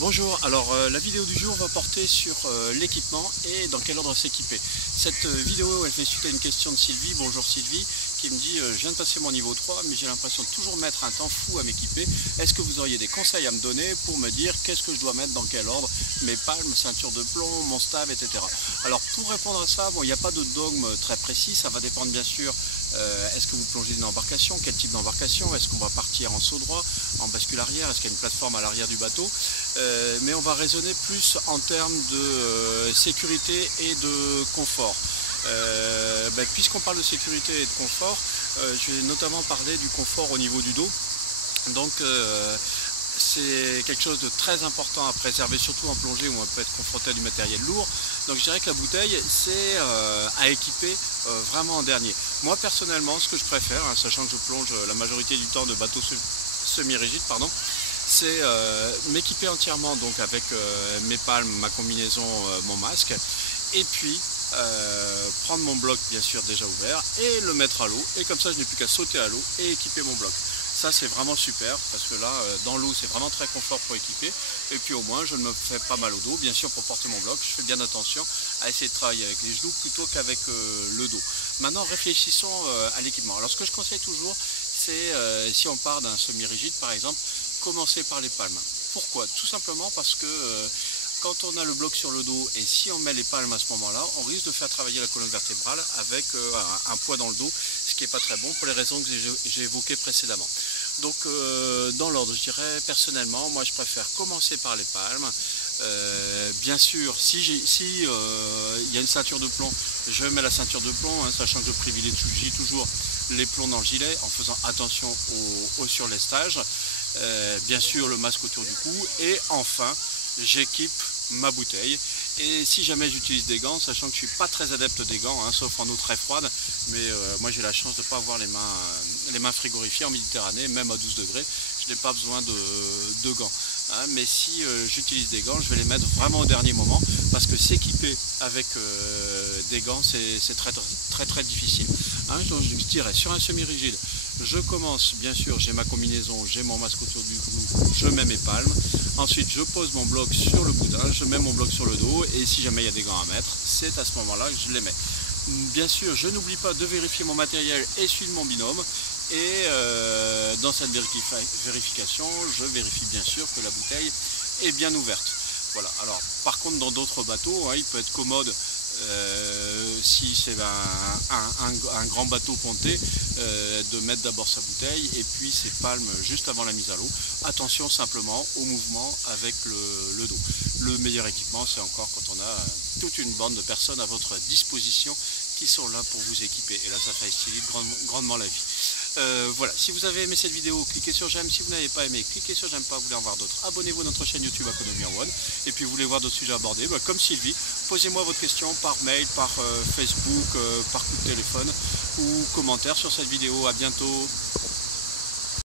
Bonjour, alors la vidéo du jour va porter sur l'équipement et dans quel ordre s'équiper. Cette vidéo elle fait suite à une question de Sylvie, bonjour Sylvie, qui me dit je viens de passer mon niveau 3 mais j'ai l'impression de toujours mettre un temps fou à m'équiper. Est-ce que vous auriez des conseils à me donner pour me dire qu'est-ce que je dois mettre dans quel ordre, mes palmes, ceinture de plomb, mon stave, etc. Alors pour répondre à ça, bon, il n'y a pas de dogme très précis, ça va dépendre bien sûr. Est-ce que vous plongez dans une embarcation? Quel type d'embarcation? Est-ce qu'on va partir en saut droit, en bascule arrière? Est-ce qu'il y a une plateforme à l'arrière du bateau? Mais on va raisonner plus en termes de sécurité et de confort. Puisqu'on parle de sécurité et de confort, je vais notamment parler du confort au niveau du dos. Donc c'est quelque chose de très important à préserver, surtout en plongée où on peut être confronté à du matériel lourd. Donc je dirais que la bouteille, c'est à équiper vraiment en dernier. Moi personnellement, ce que je préfère, sachant que je plonge la majorité du temps de bateaux semi-rigides, c'est m'équiper entièrement donc avec mes palmes, ma combinaison, mon masque, et puis prendre mon bloc bien sûr déjà ouvert et le mettre à l'eau, et comme ça je n'ai plus qu'à sauter à l'eau et équiper mon bloc. Ça c'est vraiment super parce que là dans l'eau c'est vraiment très confort pour équiper, et puis au moins je ne me fais pas mal au dos. Bien sûr pour porter mon bloc je fais bien attention à essayer de travailler avec les genoux plutôt qu'avec le dos. Maintenant réfléchissons à l'équipement. Alors ce que je conseille toujours c'est si on part d'un semi-rigide par exemple, commencer par les palmes. Pourquoi? Tout simplement parce que quand on a le bloc sur le dos et si on met les palmes à ce moment-là, on risque de faire travailler la colonne vertébrale avec un poids dans le dos, ce qui n'est pas très bon pour les raisons que j'ai évoquées précédemment. Donc dans l'ordre, je dirais personnellement, moi je préfère commencer par les palmes. Bien sûr, si y a une ceinture de plomb, je mets la ceinture de plomb, sachant que je privilégie toujours les plombs dans le gilet en faisant attention au surlestage. Bien sûr le masque autour du cou, et enfin j'équipe ma bouteille. Et si jamais j'utilise des gants, sachant que je ne suis pas très adepte des gants, sauf en eau très froide, mais moi j'ai la chance de ne pas avoir les mains frigorifiées en Méditerranée, même à 12 degrés, je n'ai pas besoin de gants. Mais si j'utilise des gants, je vais les mettre vraiment au dernier moment, parce que s'équiper avec des gants c'est très difficile. Donc je dirais sur un semi-rigide, je commence, bien sûr, j'ai ma combinaison, j'ai mon masque autour du cou, je mets mes palmes. Ensuite, je pose mon bloc sur le boudin, je mets mon bloc sur le dos, et si jamais il y a des gants à mettre, c'est à ce moment-là que je les mets. Bien sûr, je n'oublie pas de vérifier mon matériel et celui de mon binôme. Et dans cette vérification, je vérifie bien sûr que la bouteille est bien ouverte. Voilà. Alors, par contre, dans d'autres bateaux, il peut être commode. Si c'est un grand bateau ponté, de mettre d'abord sa bouteille et puis ses palmes juste avant la mise à l'eau. Attention simplement au mouvement avec le dos. Le meilleur équipement, c'est encore quand on a toute une bande de personnes à votre disposition qui sont là pour vous équiper, et là ça facilite grandement la vie. Voilà, si vous avez aimé cette vidéo, cliquez sur j'aime. Si vous n'avez pas aimé, cliquez sur j'aime pas. Vous voulez en voir d'autres, abonnez-vous à notre chaîne YouTube Aquanomie One. Et puis vous voulez voir d'autres sujets abordés, comme Sylvie, posez-moi votre question par mail, par Facebook, par coup de téléphone ou commentaire sur cette vidéo. À bientôt.